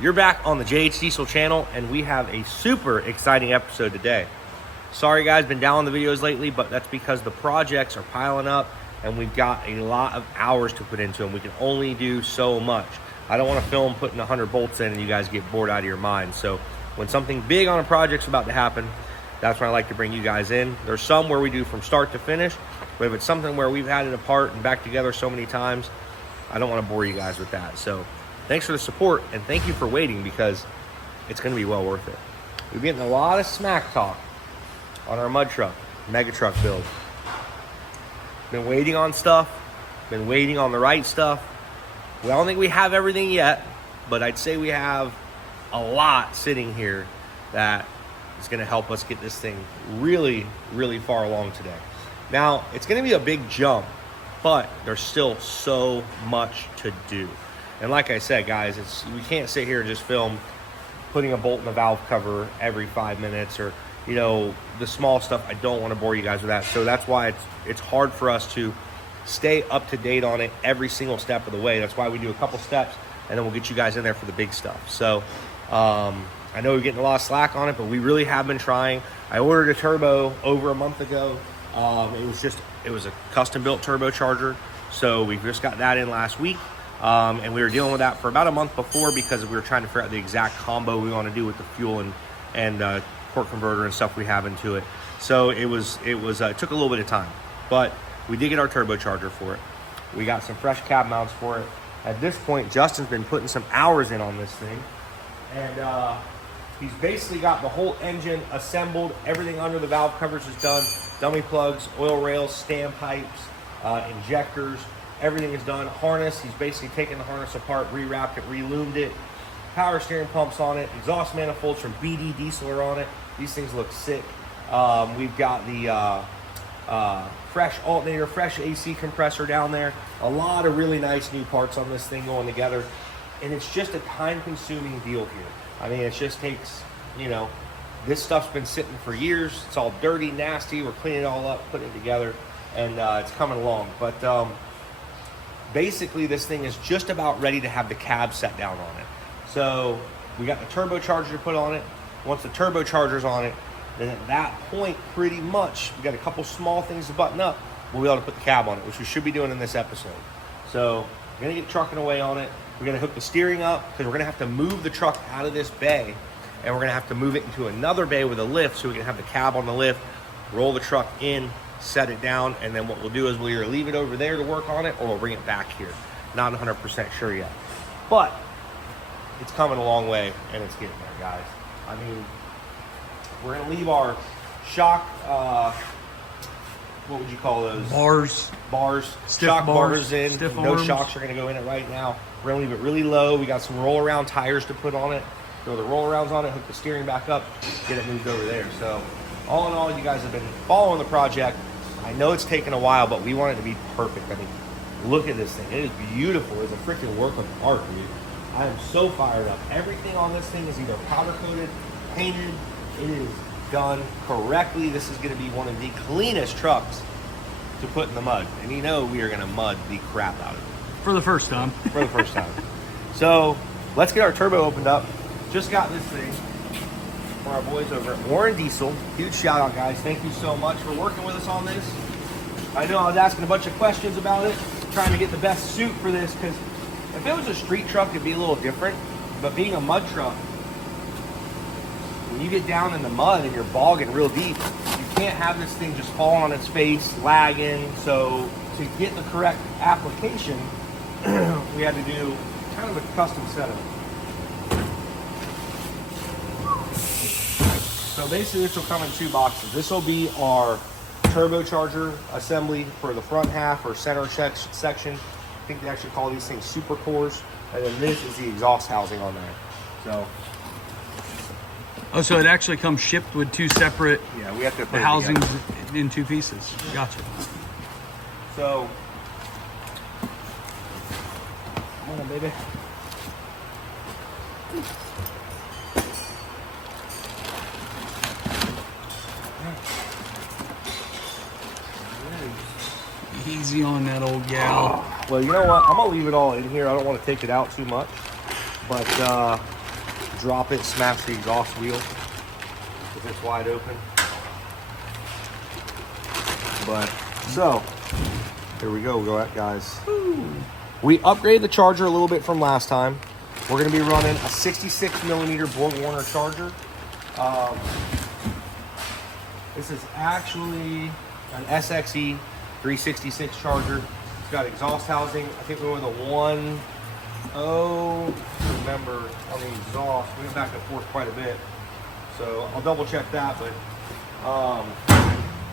You're back on the JH Diesel channel, and we have a super exciting episode today. Sorry guys, been down on the videos lately, but that's because the projects are piling up and we've got a lot of hours to put into them. We can only do so much. I don't want to film putting 100 bolts in and you guys get bored out of your mind. So when something big on a project's about to happen, that's when I like to bring you guys in. There's some where we do from start to finish, but if it's something where we've had it apart and back together so many times, I don't want to bore you guys with that. So thanks for the support, and thank you for waiting, because it's going to be well worth it. We've been getting a lot of smack talk on our mud truck, mega truck build. Been waiting on stuff, been waiting on the right stuff. We don't think we have everything yet, but I'd say we have a lot sitting here that is going to help us get this thing really, really far along today. Now, it's going to be a big jump, but there's still so much to do. And like I said, guys, we can't sit here and just film putting a bolt in the valve cover every 5 minutes, or, you know, the small stuff. I don't want to bore you guys with that. So that's why it's hard for us to stay up to date on it every single step of the way. That's why we do a couple steps, and then we'll get you guys in there for the big stuff. So I know we're getting a lot of slack on it, but we really have been trying. I ordered a turbo over a month ago. It was a custom built turbocharger. So we just got that in last week. And we were dealing with that for about a month before, because we were trying to figure out the exact combo we want to do with the fuel and torque converter and stuff we have into it. So it took a little bit of time, but we did get our turbocharger for it. We got some fresh cab mounts for it. At this point, Justin's been putting some hours in on this thing, and he's basically got the whole engine assembled. Everything under the valve covers is done. Dummy plugs, oil rails, stand pipes, injectors. Everything is done. Harness, he's basically taken the harness apart, rewrapped it, reloomed it. Power steering pumps on it. Exhaust manifolds from BD Diesel are on it. These things look sick. We've got the fresh alternator, fresh AC compressor down there. A lot of really nice new parts on this thing going together. And it's just a time-consuming deal here. I mean, it just takes, you know, this stuff's been sitting for years. It's all dirty, nasty. We're cleaning it all up, putting it together, and it's coming along. But basically, this thing is just about ready to have the cab set down on it. So we got the turbocharger to put on it. Once the turbocharger's on it, then at that point, pretty much, we got a couple small things to button up. We'll be able to put the cab on it, which we should be doing in this episode. So we're gonna get trucking away on it. We're gonna hook the steering up, because we're gonna have to move the truck out of this bay, and we're gonna have to move it into another bay with a lift, so we can have the cab on the lift, roll the truck in, set it down, and then what we'll do is we'll either leave it over there to work on it, or we'll bring it back here. Not 100% sure yet, but it's coming a long way, and it's getting there, guys. I mean, we're gonna leave our shock, what would you call those? Bars. Stiff shock bars in. stiff No arms. shocks are gonna go in it right now. We're gonna leave it really low. We got some roll around tires to put on it. Throw the roll arounds on it, hook the steering back up, get it moved over there. So all in all, you guys have been following the project. I know it's taken a while, but we want it to be perfect. I mean, look at this thing. It is beautiful. It's a freaking work of art, dude. I am so fired up. Everything on this thing is either powder coated, painted. It is done correctly. This is going to be one of the cleanest trucks to put in the mud. And you know we are going to mud the crap out of it. For the first time. For the first time. So let's get our turbo opened up. Just got this thing from our boys over at Warren Diesel. Huge shout out, guys. Thank you so much for working with us on this. I know I was asking a bunch of questions about it, trying to get the best suit for this, because if it was a street truck, it'd be a little different. But being a mud truck, when you get down in the mud and you're bogging real deep, you can't have this thing just falling on its face, lagging. So to get the correct application, we had to do kind of a custom setup. So basically this will come in two boxes. This will be our turbocharger assembly for the front half or center section. I think they actually call these things super cores. And then this is the exhaust housing on there. So Oh, so it actually comes shipped with two separate yeah, we have to put the housings in two pieces. Gotcha. So come on, baby. Easy on that old gal. Well, you know what? I'm gonna leave it all in here. I don't want to take it out too much, but drop it, smash the exhaust wheel if it's wide open. But so here we go, guys. We upgraded the charger a little bit from last time. We're going to be running a 66 millimeter Borg-Warner charger. This is actually an SXE 366 charger. It's got exhaust housing. I think we went with a 1.0. Remember on the exhaust, we went back and forth quite a bit. So I'll double check that, but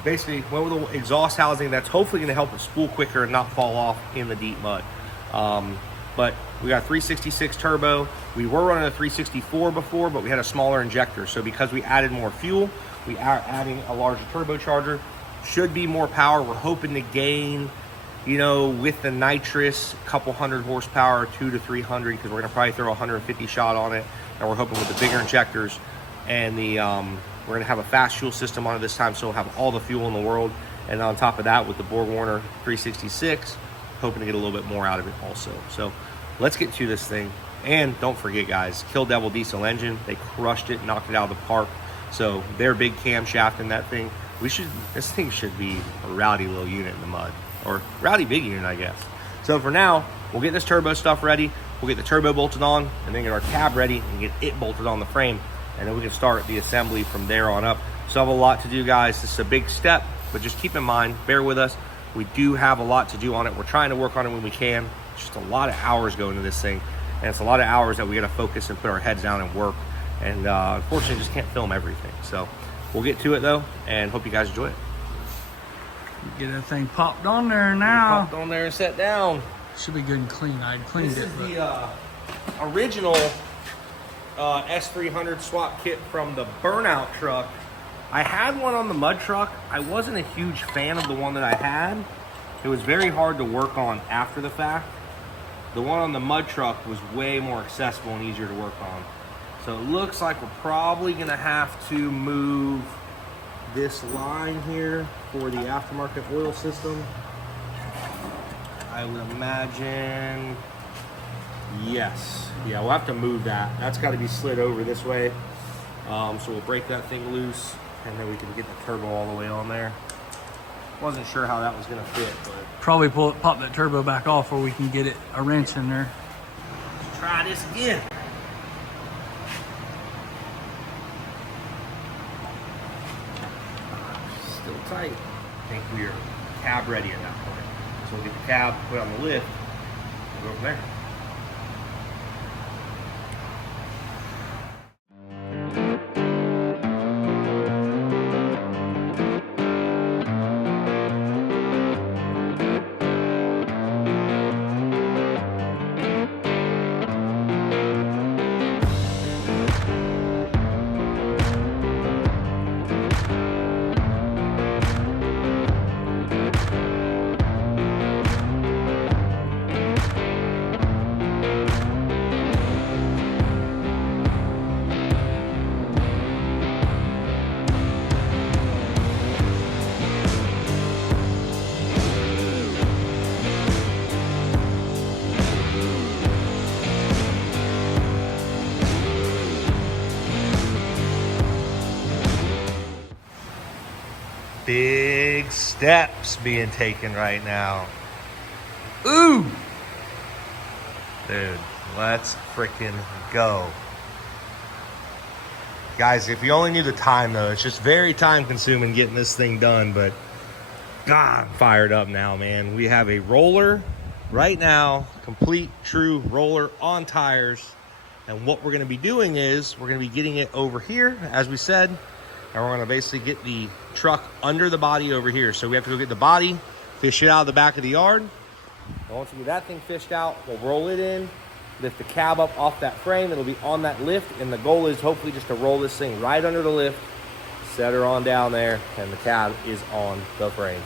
basically went with an exhaust housing that's hopefully going to help it spool quicker and not fall off in the deep mud. But we got 366 turbo. We were running a 364 before, but we had a smaller injector. So because we added more fuel, we are adding a larger turbocharger. Should be more power. We're hoping to gain, you know, with the nitrous, a couple hundred horsepower, 200 to 300, because we're gonna probably throw a 150 shot on it. And we're hoping with the bigger injectors and the, we're gonna have a fast fuel system on it this time, so we'll have all the fuel in the world. And on top of that, with the Borg-Warner 366, hoping to get a little bit more out of it also. So let's get to this thing. And don't forget, guys, Kill Devil diesel engine. They crushed it, knocked it out of the park. So their big camshaft in that thing. This thing should be a rowdy little unit in the mud, or rowdy big unit, I guess. So for now, we'll get this turbo stuff ready. We'll get the turbo bolted on, and then get our cab ready and get it bolted on the frame. And then we can start the assembly from there on up. So I have a lot to do, guys. This is a big step, but just keep in mind, bear with us. We do have a lot to do on it. We're trying to work on it when we can. It's just a lot of hours going into this thing. And it's a lot of hours that we got to focus and put our heads down and work. And unfortunately, just can't film everything. So we'll get to it though, and hope you guys enjoy it. Get that thing popped on there now. Popped on there and set down. Should be good and clean. I cleaned This it. is the original S300 swap kit from the Burnout truck. I had one on the mud truck. I wasn't a huge fan of the one that I had. It was very hard to work on after the fact. The one on the mud truck was way more accessible and easier to work on. So it looks like we're probably gonna have to move this line here for the aftermarket oil system. I would imagine, yes. Yeah, we'll have to move that. That's gotta be slid over this way. So we'll break that thing loose, and then we can get the turbo all the way on there. Wasn't sure how that was gonna fit, but. Probably pop that turbo back off where we can get it a wrench in there. Let's try this again. Still tight. I think we are cab ready at that point. So we'll get the cab, put it on the lift, and go from there. Big steps being taken right now. Ooh! Dude, let's freaking go. Guys, if you only knew the time though, it's just very time consuming getting this thing done, but God, I'm fired up now, man. We have a roller right now, complete true roller on tires. And what we're gonna be doing is we're gonna be getting it over here, as we said, and we're gonna basically get the truck under the body over here. So we have to go get the body, fish it out of the back of the yard. And once we get that thing fished out, we'll roll it in, lift the cab up off that frame. It'll be on that lift, and the goal is hopefully just to roll this thing right under the lift, set her on down there, and the cab is on the frame.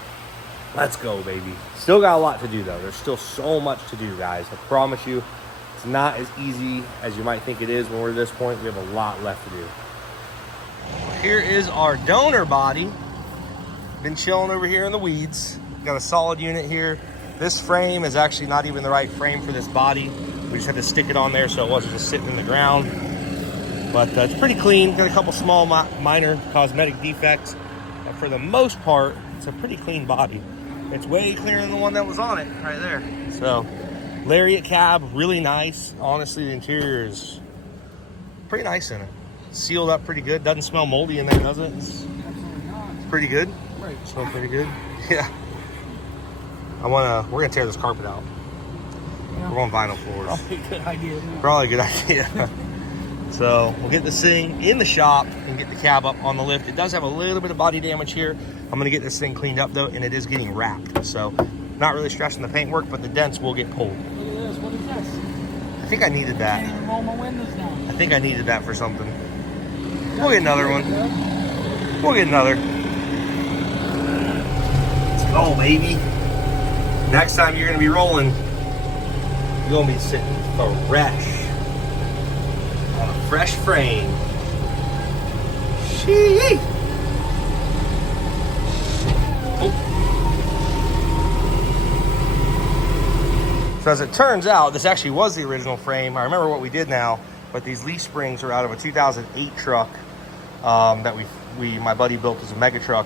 Let's go, baby. Still got a lot to do though. There's still so much to do, guys. I promise you, it's not as easy as you might think it is when we're at this point. We have a lot left to do. Here is our donor body. Been chilling over here in the weeds. Got a solid unit here. This frame is actually not even the right frame for this body. We just had to stick it on there so it wasn't just sitting in the ground. But it's pretty clean. Got a couple small minor cosmetic defects. But for the most part, it's a pretty clean body. It's way cleaner than the one that was on it right there. So, Lariat cab, really nice. Honestly, the interior is pretty nice in it. Sealed up pretty good. Doesn't smell moldy in there, does it? It's pretty good. Right. Smells pretty good. Yeah. We're gonna tear this carpet out. Yeah. We're on vinyl floors. Probably a good idea. Probably a good idea. So we'll get this thing in the shop and get the cab up on the lift. It does have a little bit of body damage here. I'm gonna get this thing cleaned up though, and it is getting wrapped. So not really stressing the paint work, but the dents will get pulled. Look at this. What is this? I think I needed that. Can't even roll my windows down. I think I needed that for something. We'll get another one. We'll get another. Let's go, baby. Next time you're gonna be rolling, you're gonna be sitting fresh on a fresh frame. Shee. So as it turns out, this actually was the original frame. I remember what we did now, but these leaf springs are out of a 2008 truck that my buddy built as a mega truck,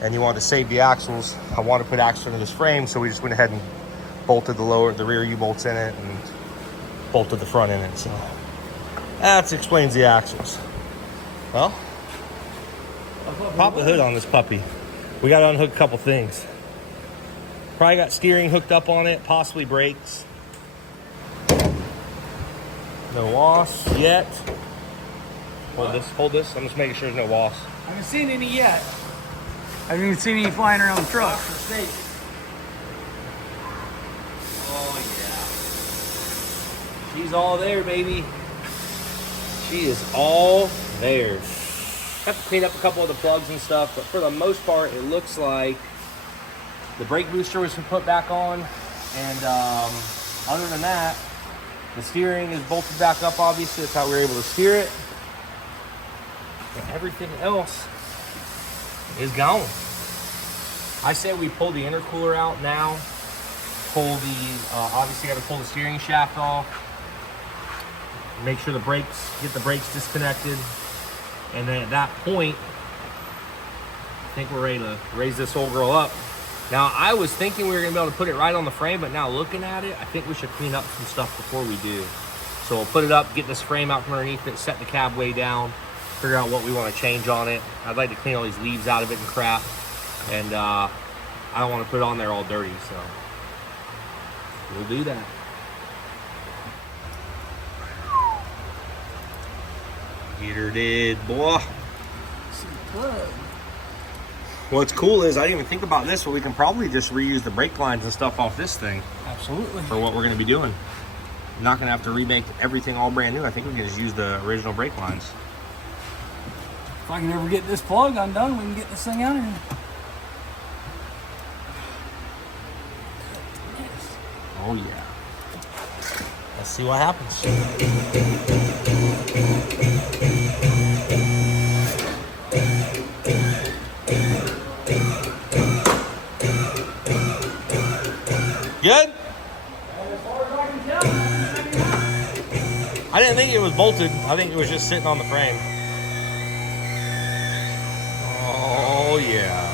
and he wanted to save the axles. I wanted to put axles into this frame, so we just went ahead and bolted the rear U-bolts in it and bolted the front in it. So that explains the axles. Well, pop the hood on this puppy. We got to unhook a couple things. Probably got steering hooked up on it, possibly brakes. No wasps yet. Hold this. I'm just making sure there's no wasps. I haven't seen any yet. I haven't even seen any flying around the truck. Oh yeah. She's all there, baby. She is all there. Have to clean up a couple of the plugs and stuff, but for the most part, it looks like the brake booster was put back on, and other than that, the steering is bolted back up, obviously. That's how we were able to steer it. And everything else is gone. I say we pull the intercooler out now. Pull the, obviously got to pull the steering shaft off. Make sure get the brakes disconnected. And then at that point, I think we're ready to raise this old girl up. Now, I was thinking we were gonna be able to put it right on the frame, but now looking at it, I think we should clean up some stuff before we do. So we'll put it up, get this frame out from underneath it, set the cab way down, figure out what we want to change on it. I'd like to clean all these leaves out of it and crap. And I don't want to put it on there all dirty, so we'll do that. Get her did, boy. What's cool is I didn't even think about this, but we can probably just reuse the brake lines and stuff off this thing. Absolutely. For what we're going to be doing. Not going to have to remake everything all brand new. I think we can just use the original brake lines. If I can ever get this plug undone, we can get this thing out of here. Oh yeah. Let's see what happens. Good? I didn't think it was bolted. I think it was just sitting on the frame. Oh yeah.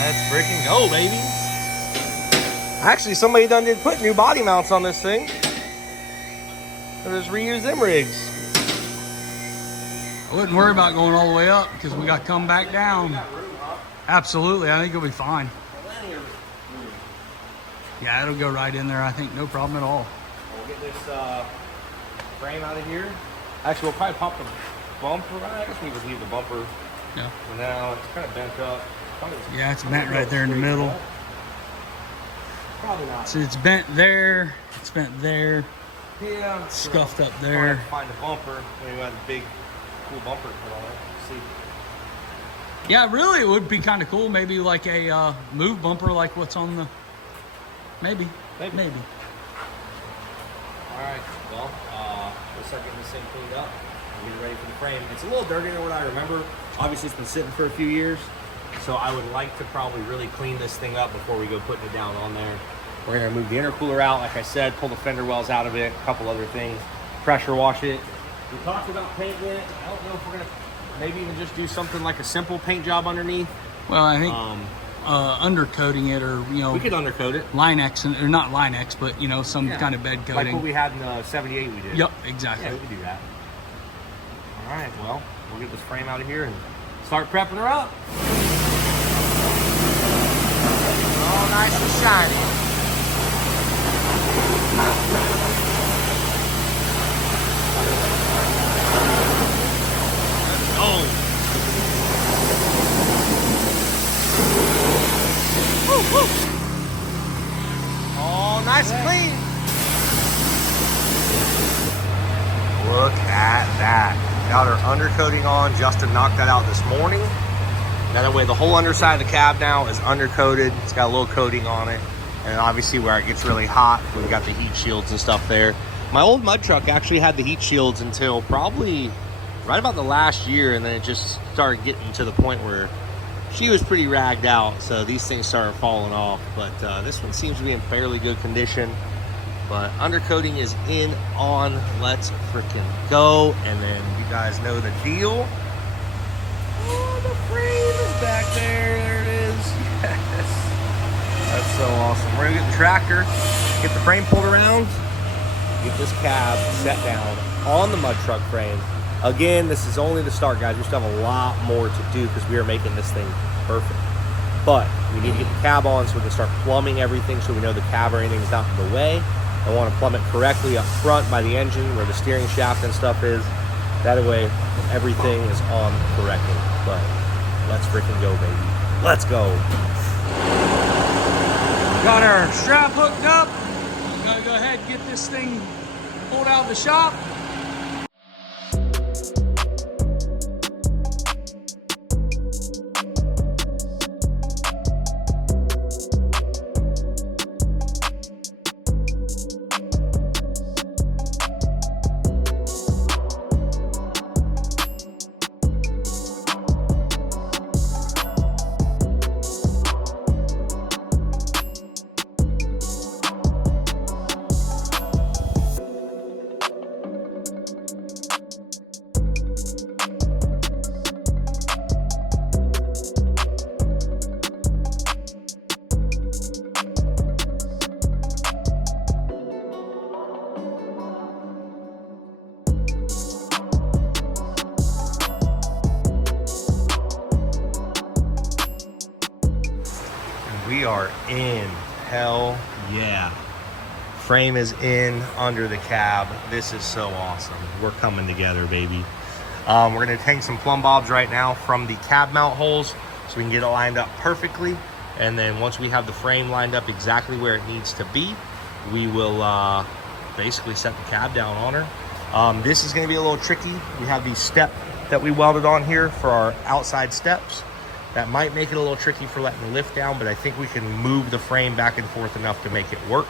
Let's freaking go, baby. Actually, somebody did put new body mounts on this thing. Or just reuse them rigs. I wouldn't worry about going all the way up because we got to come back down. Absolutely, I think it'll be fine. Yeah, it'll go right in there. I think no problem at all. We'll get this frame out of here. Actually, we'll probably pop the bumper. I guess we just leave the bumper. Yeah. For now, it's kind of bent up. Yeah, it's bent right there in the middle. Probably not. So it's bent there. It's bent there. Yeah. Scuffed up there. Find the bumper. We got a big, cool bumper to put on it. See. Yeah, really, it would be kind of cool. Maybe like a move bumper, like what's on the. Maybe. All right. Well, we'll start getting this thing cleaned up and get it ready for the frame. It's a little dirtier than what I remember. Obviously, it's been sitting for a few years. So I would like to probably really clean this thing up before we go putting it down on there. We're gonna move the intercooler out, like I said, pull the fender wells out of it, a couple other things, pressure wash it. We talked about painting it. I don't know if we're gonna maybe even just do something like a simple paint job underneath. Well, I think undercoating it, or we could undercoat it. Line-X, or not Line-X, but some kind of bed coating. Like what we had in the 78 we did. Yep, exactly. Yeah, we could do that. All right, well, we'll get this frame out of here and start prepping her up. All nice and shiny. Let's go. Woo, woo. All nice and clean. Look at that. Got our undercoating on. Justin knocked that out this morning. That way the whole underside of the cab now is undercoated. It's got a little coating on it. And obviously where it gets really hot, we've got the heat shields and stuff there. My old mud truck actually had the heat shields until probably right about the last year, and then it just started getting to the point where she was pretty ragged out, so these things started falling off. But this one seems to be in fairly good condition. But undercoating is in on. Let's freaking go. And then you guys know the deal. Oh, the frame is back there. There it is. Yes. That's so awesome. We're gonna get the tractor, get the frame pulled around, get this cab set down on the mud truck frame. Again, this is only the start, guys. We still have a lot more to do because we are making this thing perfect. But we need to get the cab on so we can start plumbing everything so we know the cab or anything is not in the way. I want to plumb it correctly up front by the engine where the steering shaft and stuff is. That way everything is on correctly. But let's freaking go, baby. Let's go. Got our strap hooked up. I'm gonna go ahead and get this thing pulled out of the shop. We are in. Hell yeah. Frame is in under the cab. This is so awesome. We're coming together, baby. We're gonna hang some plumb bobs right now from the cab mount holes so we can get it lined up perfectly. And then once we have the frame lined up exactly where it needs to be, we will basically set the cab down on her. This is gonna be a little tricky. We have the step that we welded on here for our outside steps. That might make it a little tricky for letting the lift down, but I think we can move the frame back and forth enough to make it work.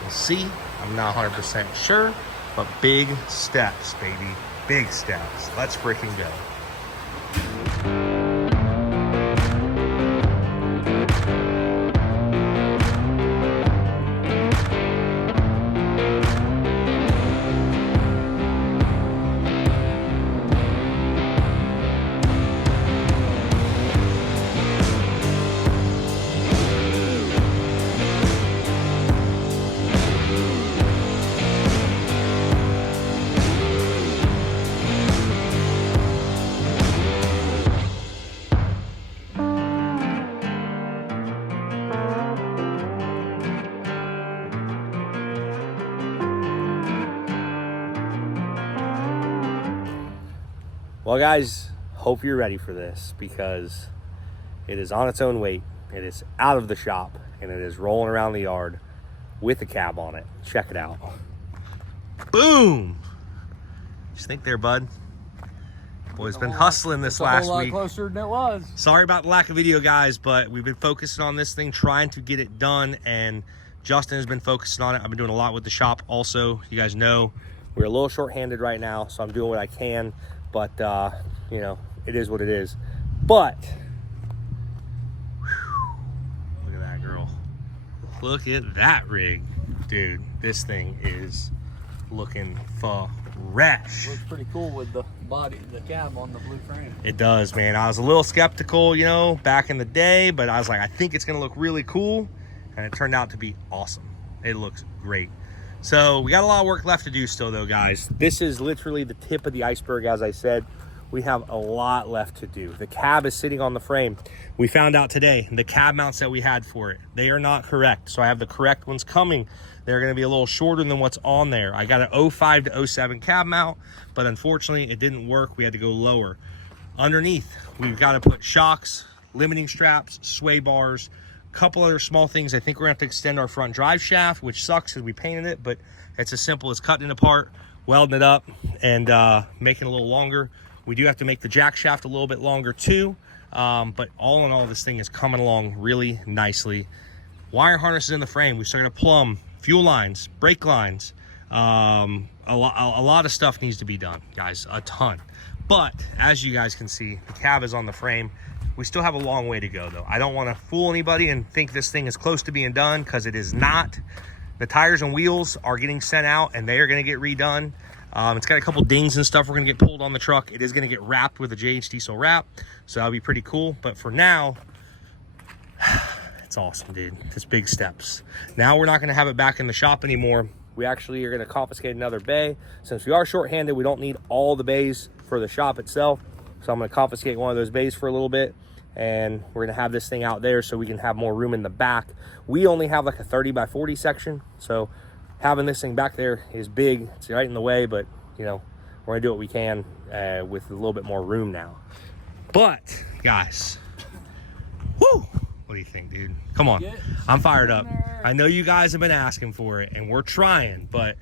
We'll see. I'm not 100% sure, but big steps, baby. Big steps. Let's freaking go. Well, guys, hope you're ready for this because it is on its own weight. It is out of the shop and it is rolling around the yard with a cab on it. Check it out. Boom! Just think there, bud. Boy's been hustling this last week. A whole lot closer than it was. Sorry about the lack of video, guys, but we've been focusing on this thing, trying to get it done, and Justin has been focusing on it. I've been doing a lot with the shop also. You guys know we're a little short-handed right now, so I'm doing what I can. But, you know, it is what it is. But look at that rig. Dude, this thing is looking fresh. Looks pretty cool with the cab on the blue frame. It does, man. I was a little skeptical, you know, back in the day, but I was like, I think it's gonna look really cool, and it turned out to be awesome. It looks great. So we got a lot of work left to do still though, guys. This is literally the tip of the iceberg, as I said. We have a lot left to do. The cab is sitting on the frame. We found out today the cab mounts that we had for it, they are not correct. So I have the correct ones coming. They're gonna be a little shorter than what's on there. I got an 05 to 07 cab mount, but unfortunately it didn't work. We had to go lower. Underneath, we've got to put shocks, limiting straps, sway bars, a couple other small things. I think we're gonna have to extend our front drive shaft, which sucks because we painted it, but it's as simple as cutting it apart, welding it up, and making it a little longer. We do have to make the jack shaft a little bit longer too, but all in all, this thing is coming along really nicely. Wire harnesses in the frame. We still got to plumb fuel lines, brake lines. A lot of stuff needs to be done, guys, a ton. But as you guys can see, the cab is on the frame. We still have a long way to go though. I don't want to fool anybody and think this thing is close to being done, because it is not. The tires and wheels are getting sent out and they are going to get redone. It's got a couple dings and stuff we're going to get pulled on the truck. It is going to get wrapped with a JH Diesel wrap, so that'll be pretty cool. But for now, it's awesome, dude. It's big steps. Now we're not going to have it back in the shop anymore. We actually are going to confiscate another bay. Since we are short-handed, we don't need all the bays for the shop itself. So I'm going to confiscate one of those bays for a little bit, and we're going to have this thing out there so we can have more room in the back. We only have like a 30 by 40 section, so having this thing back there is big. It's right in the way, but you know, we're gonna do what we can with a little bit more room now. But guys, whoo, what do you think, dude? Come on, I'm fired up. I know you guys have been asking for it, and we're trying, but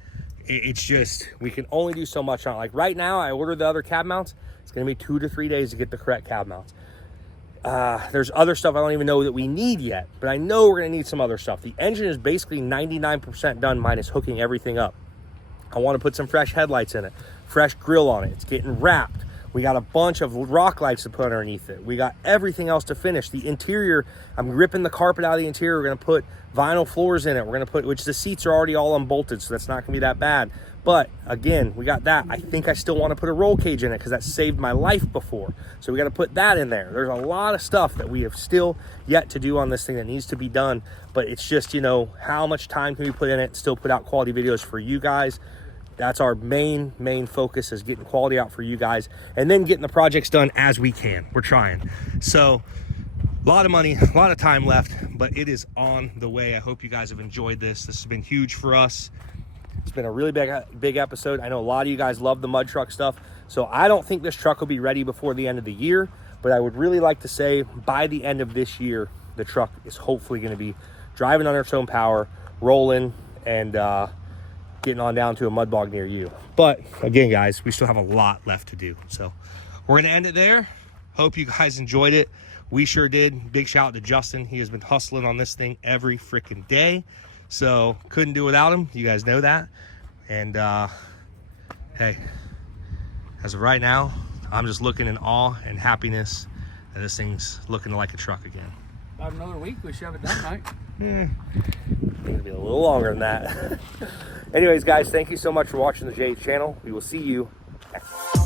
it's just, we can only do so much on it. Like right now, I ordered the other cab mounts. It's gonna be 2 to 3 days to get the correct cab mounts. There's other stuff I don't even know that we need yet, but I know we're gonna need some other stuff. The engine is basically 99% done minus hooking everything up. I want to put some fresh headlights in it, fresh grill on it. It's getting wrapped. We got a bunch of rock lights to put underneath it. We got everything else to finish. The interior, I'm ripping the carpet out of the interior. We're gonna put vinyl floors in it. We're gonna put, which the seats are already all unbolted, so that's not gonna be that bad. But again, we got that. I think I still want to put a roll cage in it because that saved my life before. So we got to put that in there. There's a lot of stuff that we have still yet to do on this thing that needs to be done. But it's just, you know, how much time can we put in it and still put out quality videos for you guys? That's our main focus, is getting quality out for you guys and then getting the projects done as we can. We're trying. So a lot of money, a lot of time left, but it is on the way. I hope you guys have enjoyed this. This has been huge for us. It's been a really big episode. I know a lot of you guys love the mud truck stuff, so I don't think this truck will be ready before the end of the year, but I would really like to say by the end of this year, the truck is hopefully going to be driving under its own power, rolling, and getting on down to a mud bog near you. But again, guys, we still have a lot left to do, so we're going to end it there. Hope you guys enjoyed it. We sure did. Big shout out to Justin. He has been hustling on this thing every freaking day. So couldn't do without him. You guys know that. And hey, as of right now, I'm just looking in awe and happiness that this thing's looking like a truck again. About another week, we should have it done, right? It's gonna be a little longer than that. Anyways, guys, thank you so much for watching the JH channel. We will see you next time.